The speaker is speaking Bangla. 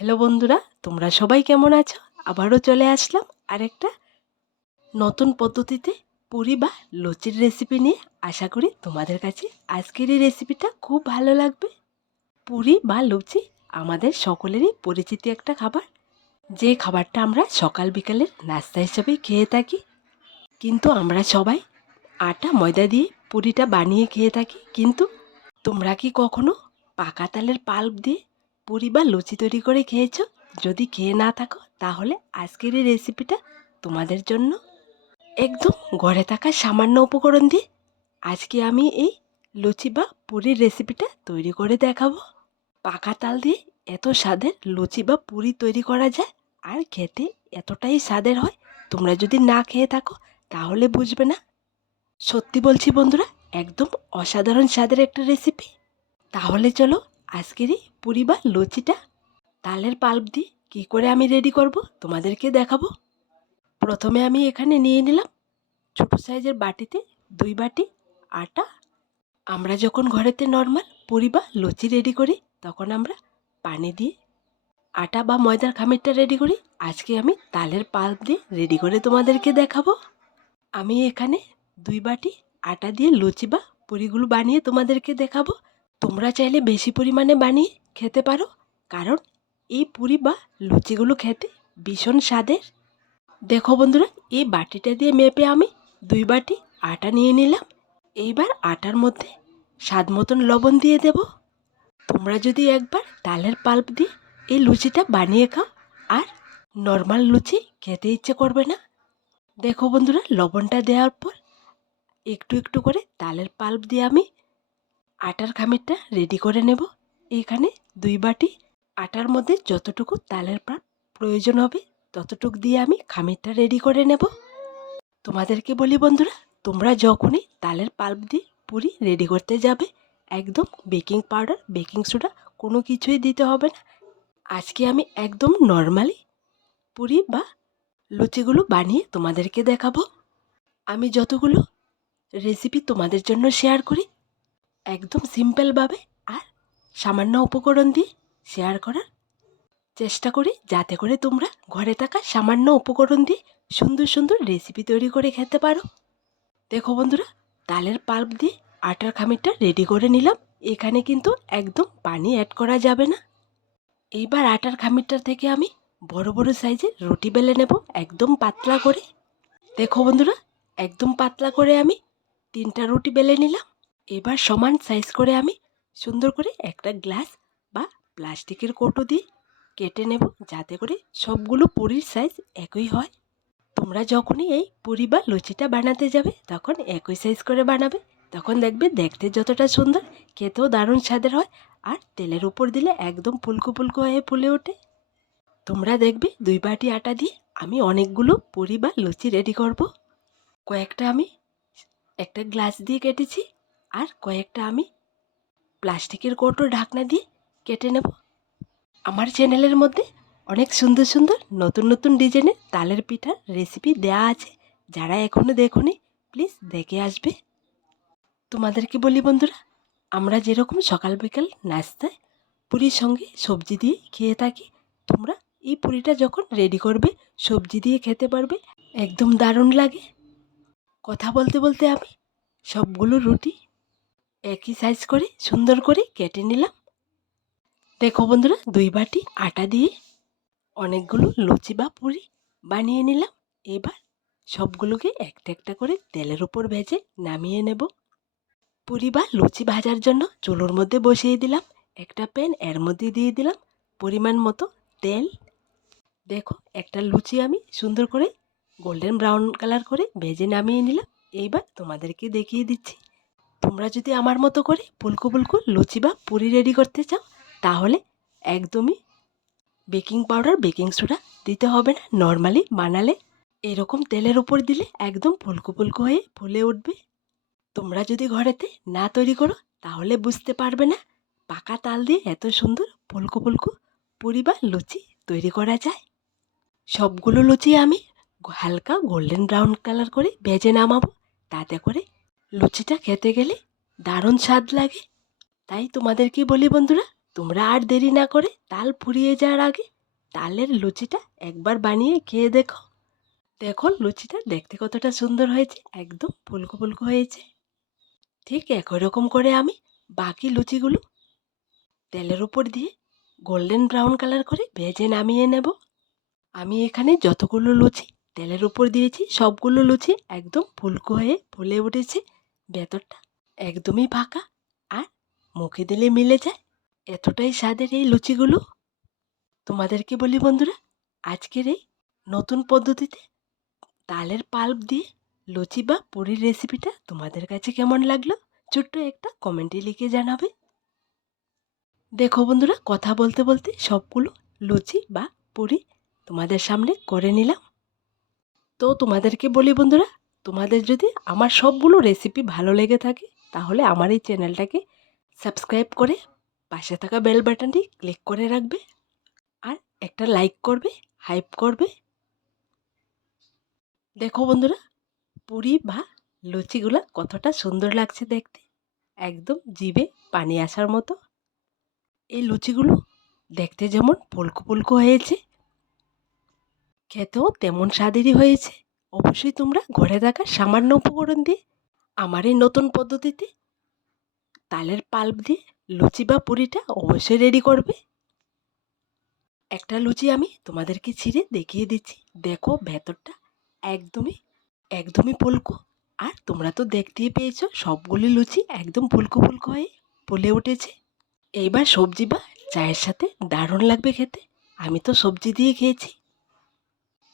হ্যালো বন্ধুরা, তোমরা সবাই কেমন আছো? আবারও চলে আসলাম আরেকটা নতুন পদ্ধতিতে পুরি বা লুচির রেসিপি নিয়ে। আশা করি তোমাদের কাছে আজকের এই রেসিপিটা খুব ভালো লাগবে। পুরি বা লুচি আমাদের সকলেরই পরিচিত একটা খাবার। যে খাবারটা আমরা সকাল বিকালের নাস্তা হিসেবে খেয়ে থাকি। কিন্তু আমরা সবাই আটা, ময়দা দিয়ে পুরিটা বানিয়ে খেয়ে থাকি। কিন্তু তোমরা কি কখনো পাকা তালের পাল্প দিয়ে পুরি বা লুচি তৈরি করে খেয়েছো? যদি খেয়ে না থাকো, তাহলে আজকের এই রেসিপিটা তোমাদের জন্য একদম ঘরে থাকা সামান্য উপকরণ দিয়ে আজকে আমি এই লুচি বা পুরির রেসিপিটা তৈরি করে দেখাবো। পাকা তাল দিয়ে এত স্বাদের লুচি বা পুরি তৈরি করা যায় আর খেতে এতটাই স্বাদের হয়, তোমরা যদি না খেয়ে থাকো, তাহলে বুঝবে না। সত্যি বলছি বন্ধুরা, একদম অসাধারণ স্বাদের একটা রেসিপি তাহলে চলো আজকের এই পুরি বা লুচিটা? তালের পাল্প দিয়ে কী করে আমি রেডি করব? তোমাদেরকে দেখাবো। প্রথমে আমি এখানে নিয়ে নিলাম ছোটো সাইজের বাটিতে দুই বাটি আটা। আমরা যখন ঘরেতে নর্মাল পুরি বা লুচি রেডি করি, তখন আমরা পানি দিয়ে আটা বা ময়দার খামিরটা রেডি করি। আজকে আমি তালের পাল্প দিয়ে রেডি করে তোমাদেরকে দেখাবো। আমি এখানে দুই বাটি আটা দিয়ে লুচি বা পুরিগুলো বানিয়ে তোমাদেরকে দেখাবো। তোমরা চাইলে বেশি পরিমাণে বানিয়ে খেতে পারো, কারণ এই পুরি বা লুচিগুলো খেতে ভীষণ স্বাদের। দেখো বন্ধুরা, এই বাটিটা দিয়ে মেপে আমি দুই বাটি আটা নিয়ে নিলাম। এইবার আটার মধ্যে স্বাদ মতন লবণ দিয়ে দেব। তোমরা যদি একবার তালের পাল্প দিয়ে এই লুচিটা বানিয়ে খাও, আর নর্মাল লুচি খেতে ইচ্ছে করবে না। দেখো বন্ধুরা, লবণটা দেওয়ার পর একটু একটু করে তালের পাল্প দিয়ে আমি আটার খামিরটা রেডি করে নেব। এখানে দুই বাটি আটার মধ্যে যতটুকু তালের পাল্প প্রয়োজন হবে, ততটুক দিয়ে আমি খামিরটা রেডি করে নেব। তোমাদেরকে বলি বন্ধুরা, তোমরা যখনই তালের পাল্প দিয়ে পুরি রেডি করতে যাবে, একদম বেকিং পাউডার বেকিং সোডা কোনো কিছুই দিতে হবে না। আজকে আমি একদম নর্মালি পুরি বা লুচিগুলো বানিয়ে তোমাদেরকে দেখাবো। আমি যতগুলো রেসিপি তোমাদের জন্য শেয়ার করি একদম সিম্পলভাবে আর সামান্য উপকরণ দিয়ে শেয়ার করার চেষ্টা করি, যাতে করে তোমরা ঘরে থাকা সামান্য উপকরণ দিয়ে সুন্দর সুন্দর রেসিপি তৈরি করে খেতে পারো। দেখো বন্ধুরা, তালের পাল্প দিয়ে আটার খামিরটা রেডি করে নিলাম। এখানে কিন্তু একদম পানি অ্যাড করা যাবে না। এইবার আটার খামিরটা থেকে আমি বড় বড় সাইজের রুটি বেলে নেব একদম পাতলা করে। দেখো বন্ধুরা, একদম পাতলা করে আমি তিনটা রুটি বেলে নিলাম। এবার সমান সাইজ করে আমি সুন্দর করে একটা গ্লাস বা প্লাস্টিকের কৌটো দিয়ে কেটে নেব, যাতে করে সবগুলো পুরির সাইজ একই হয়। তোমরা যখনই এই পুরি বা লুচিটা বানাতে যাবে, তখন একই সাইজ করে বানাবে। তখন দেখবে দেখতে যতটা সুন্দর, খেতেও দারুণ স্বাদের হয় আর তেলের উপর দিলে একদম ফুলকো ফুলকো হয়ে ফুলে ওঠে। তোমরা দেখবে দুই বাটি আটা দিয়ে আমি অনেকগুলো পুরি বা লুচি রেডি করব। কয়েকটা আমি একটা গ্লাস দিয়ে কেটেছি। আর কয়েকটা আমি প্লাস্টিকের কৌটো ঢাকনা দিয়ে কেটে নেব। আমার চ্যানেলের মধ্যে অনেক সুন্দর সুন্দর নতুন নতুন ডিজাইনের তালের পিঠার রেসিপি দেয়া আছে। যারা এখনও দেখোনি প্লিজ দেখে আসবে। তোমাদেরকে বলি বন্ধুরা, আমরা যেরকম সকাল বিকাল নাস্তায় পুরীর সঙ্গে সবজি দিয়ে খেয়ে থাকি, তোমরা এই পুরিটা যখন রেডি করবে, সবজি দিয়ে খেতে পারবে, একদম দারুণ লাগে। কথা বলতে বলতে আমি সবগুলো রুটি একই সাইজ করে সুন্দর করে কেটে নিলাম। দেখো বন্ধুরা, দুই বাটি আটা দিয়ে অনেকগুলো লুচি বা পুরি বানিয়ে নিলাম। এবার সবগুলোকে একটা একটা করে তেলের উপর ভেজে নামিয়ে নেব। পুরি বা লুচি ভাজার জন্য চুলোর মধ্যে বসিয়ে দিলাম। একটা প্যান এর মধ্যে দিয়ে দিলাম পরিমাণ মতো তেল। দেখো, একটা লুচি আমি সুন্দর করে গোল্ডেন ব্রাউন কালার করে ভেজে নামিয়ে নিলাম। এইবার তোমাদেরকে দেখিয়ে দিচ্ছি। তোমরা যদি আমার মতো করে ফুলকো ফুলকো লুচি বা পুরি রেডি করতে চাও, তাহলে একদমই বেকিং পাউডার বেকিং সোডা দিতে হবে না। নর্মালি বানালে এরকম তেলের উপর দিলে একদম ফুলকো ফুলকো হয়ে ফুলে উঠবে। তোমরা যদি ঘরেতে না তৈরি করো, তাহলে বুঝতে পারবে না পাকা তাল দিয়ে এত সুন্দর ফুলকো ফুলকো পুরি বা লুচি তৈরি করা যায়। সবগুলো লুচি আমি হালকা গোল্ডেন ব্রাউন কালার করে ভেজে নামাবো। তাতে করে লুচিটা খেতে গেলে দারুণ স্বাদ লাগে। তাই তোমাদেরকে বলি বন্ধুরা, তোমরা আর দেরি না করে তাল ফুরিয়ে যাওয়ার আগে তালের লুচিটা একবার বানিয়ে খেয়ে দেখো। দেখো লুচিটা দেখতে কতটা সুন্দর হয়েছে, একদম ফুলকো ফুলকো হয়েছে। ঠিক একই রকম করে আমি বাকি লুচিগুলো তেলের উপর দিয়ে গোল্ডেন ব্রাউন কালার করে ভেজে নামিয়ে নেব। আমি এখানে যতগুলো লুচি তেলের উপর দিয়েছি, সবগুলো লুচি একদম ফুলকো হয়ে ফুলে উঠেছে। ভেতরটা একদমই ফাঁকা আর মুখে দিলে মিলে যায়। এতটাই স্বাদের এই লুচিগুলো। তোমাদেরকে বলি বন্ধুরা, আজকের এই নতুন পদ্ধতিতে তালের পাল্প দিয়ে লুচি বা পুরীর রেসিপিটা তোমাদের কাছে কেমন লাগল ছোট্ট একটা কমেন্টে লিখে জানাবে। দেখো বন্ধুরা, কথা বলতে বলতে সবগুলো লুচি বা পুরি তোমাদের সামনে করে নিলাম। তো তোমাদেরকে বলি বন্ধুরা তোমাদের যদি আমার সবগুলো রেসিপি ভালো লেগে থাকে, তাহলে আমার এই চ্যানেলটাকে সাবস্ক্রাইব করে পাশে থাকা বেল বাটনটি ক্লিক করে রাখবে আর একটা লাইক করবে হাইপ করবে। দেখো বন্ধুরা, পুরি বা লুচিগুলা কতটা সুন্দর লাগছে দেখতে। একদম জিভে পানি আসার মতো। এই লুচিগুলো দেখতে যেমন ফুলকো ফুলকো হয়েছে, খেতেও তেমন স্বাদেরই হয়েছে। অবশ্যই তোমরা ঘরে থাকা সামান্য উপকরণ দিয়ে আমার এই নতুন পদ্ধতিতে তালের পাল্প দিয়ে লুচি বা পুরিটা অবশ্যই রেডি করবে। একটা লুচি আমি তোমাদেরকে ছিঁড়ে দেখিয়ে দিচ্ছি। দেখো ভেতরটা একদমই একদমই ফুলকো। আর তোমরা তো দেখতেই পেয়েছ, সবগুলি লুচি একদম ফুলকো ফুলকো হয়ে ফুলে উঠেছে। এইবার সবজি বা চায়ের সাথে দারুণ লাগবে খেতে। আমি তো সবজি দিয়ে খেয়েছি।